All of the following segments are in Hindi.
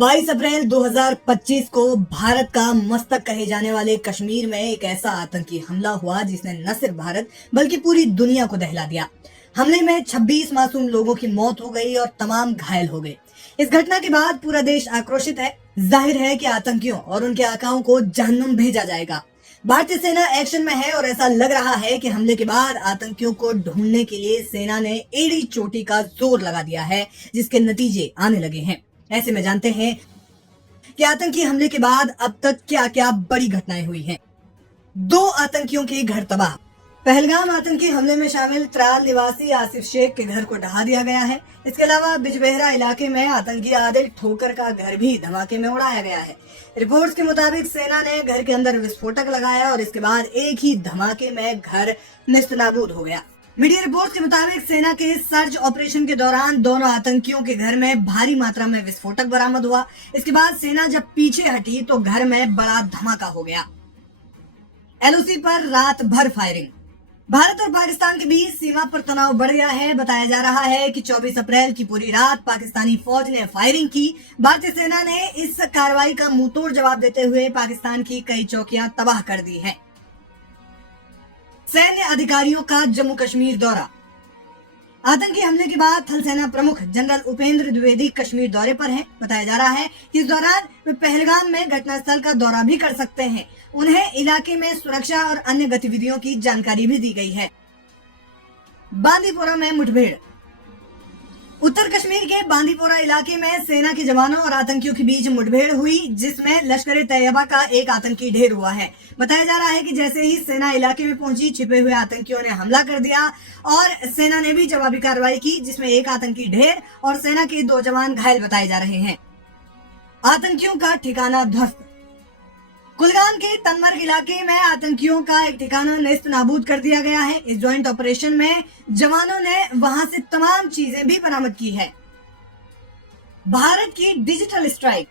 22 अप्रैल 2025 को भारत का मस्तक कहे जाने वाले कश्मीर में एक ऐसा आतंकी हमला हुआ जिसने न सिर्फ भारत बल्कि पूरी दुनिया को दहला दिया। हमले में 26 मासूम लोगों की मौत हो गई और तमाम घायल हो गए। इस घटना के बाद पूरा देश आक्रोशित है। जाहिर है कि आतंकियों और उनके आकाओं को जहन्नुम भेजा जाएगा। भारतीय सेना एक्शन में है और ऐसा लग रहा है कि हमले के बाद आतंकियों को ढूंढने के लिए सेना ने एड़ी चोटी का जोर लगा दिया है, जिसके नतीजे आने लगे हैं। ऐसे में जानते हैं कि आतंकी हमले के बाद अब तक क्या क्या बड़ी घटनाएं हुई हैं। 2 आतंकियों के घर तबाह। पहलगाम आतंकी हमले में शामिल त्राल निवासी आसिफ शेख के घर को ढहा दिया गया है। इसके अलावा बिजबेहरा इलाके में आतंकी आदिल ठोकर का घर भी धमाके में उड़ाया गया है। रिपोर्ट्स के मुताबिक सेना ने घर के अंदर विस्फोटक लगाया और इसके बाद एक ही धमाके में घर नेस्तनाबूद हो गया। मीडिया रिपोर्ट्स के मुताबिक सेना के सर्च ऑपरेशन के दौरान दोनों आतंकियों के घर में भारी मात्रा में विस्फोटक बरामद हुआ। इसके बाद सेना जब पीछे हटी तो घर में बड़ा धमाका हो गया। एलओसी पर रात भर फायरिंग। भारत और पाकिस्तान के बीच सीमा पर तनाव बढ़ गया है। बताया जा रहा है कि 24 अप्रैल की पूरी रात पाकिस्तानी फौज ने फायरिंग की। भारतीय सेना ने इस कार्रवाई का मुंहतोड़ जवाब देते हुए पाकिस्तान की कई चौकियां तबाह कर दी हैं। सैन्य अधिकारियों का जम्मू कश्मीर दौरा। आतंकी हमले के बाद थल सेना प्रमुख जनरल उपेंद्र द्विवेदी कश्मीर दौरे पर हैं। बताया जा रहा है कि इस दौरान वे पहलगाम में घटनास्थल का दौरा भी कर सकते हैं। उन्हें इलाके में सुरक्षा और अन्य गतिविधियों की जानकारी भी दी गई है। बांदीपोरा में मुठभेड़। उत्तर कश्मीर के बांदीपोरा इलाके में सेना के जवानों और आतंकियों के बीच मुठभेड़ हुई, जिसमें लश्कर-ए-तैयबा का एक आतंकी ढेर हुआ है। बताया जा रहा है कि जैसे ही सेना इलाके में पहुंची, छिपे हुए आतंकियों ने हमला कर दिया और सेना ने भी जवाबी कार्रवाई की, जिसमें एक आतंकी ढेर और सेना के 2 जवान घायल बताए जा रहे हैं। आतंकियों का ठिकाना ध्वस्त। कुलगाम के तनमर्ग इलाके में आतंकियों का एक ठिकाना नेस्त नाबूद कर दिया गया है। इस ज्वाइंट ऑपरेशन में जवानों ने वहां से तमाम चीजें भी बरामद की है। भारत की डिजिटल स्ट्राइक।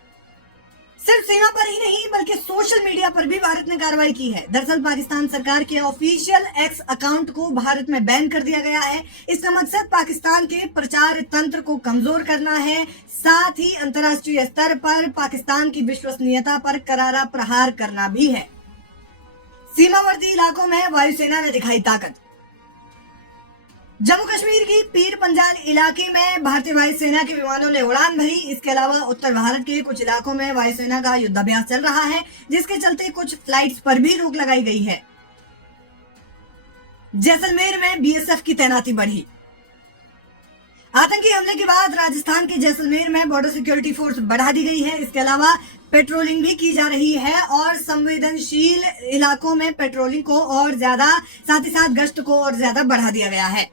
सिर्फ सीमा पर ही नहीं बल्कि सोशल मीडिया पर भी भारत ने कार्रवाई की है। दरअसल पाकिस्तान सरकार के ऑफिशियल एक्स अकाउंट को भारत में बैन कर दिया गया है। इसका मकसद पाकिस्तान के प्रचार तंत्र को कमजोर करना है, साथ ही अंतर्राष्ट्रीय स्तर पर पाकिस्तान की विश्वसनीयता पर करारा प्रहार करना भी है। सीमावर्ती इलाकों में वायुसेना ने दिखाई ताकत। जम्मू कश्मीर की पीर पंजाल इलाके में भारतीय वायुसेना के विमानों ने उड़ान भरी। इसके अलावा उत्तर भारत के कुछ इलाकों में वायुसेना का युद्धाभ्यास चल रहा है, जिसके चलते कुछ फ्लाइट्स पर भी रोक लगाई गई है। जैसलमेर में बीएसएफ की तैनाती बढ़ी। आतंकी हमले के बाद राजस्थान के जैसलमेर में बॉर्डर सिक्योरिटी फोर्स बढ़ा दी गई है। इसके अलावा पेट्रोलिंग भी की जा रही है और संवेदनशील इलाकों में पेट्रोलिंग को और ज्यादा, साथ ही साथ गश्त को और ज्यादा बढ़ा दिया गया है।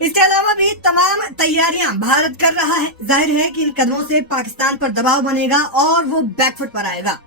इसके अलावा भी तमाम तैयारियां भारत कर रहा है। जाहिर है कि इन कदमों से पाकिस्तान पर दबाव बनेगा और वो बैकफुट पर आएगा।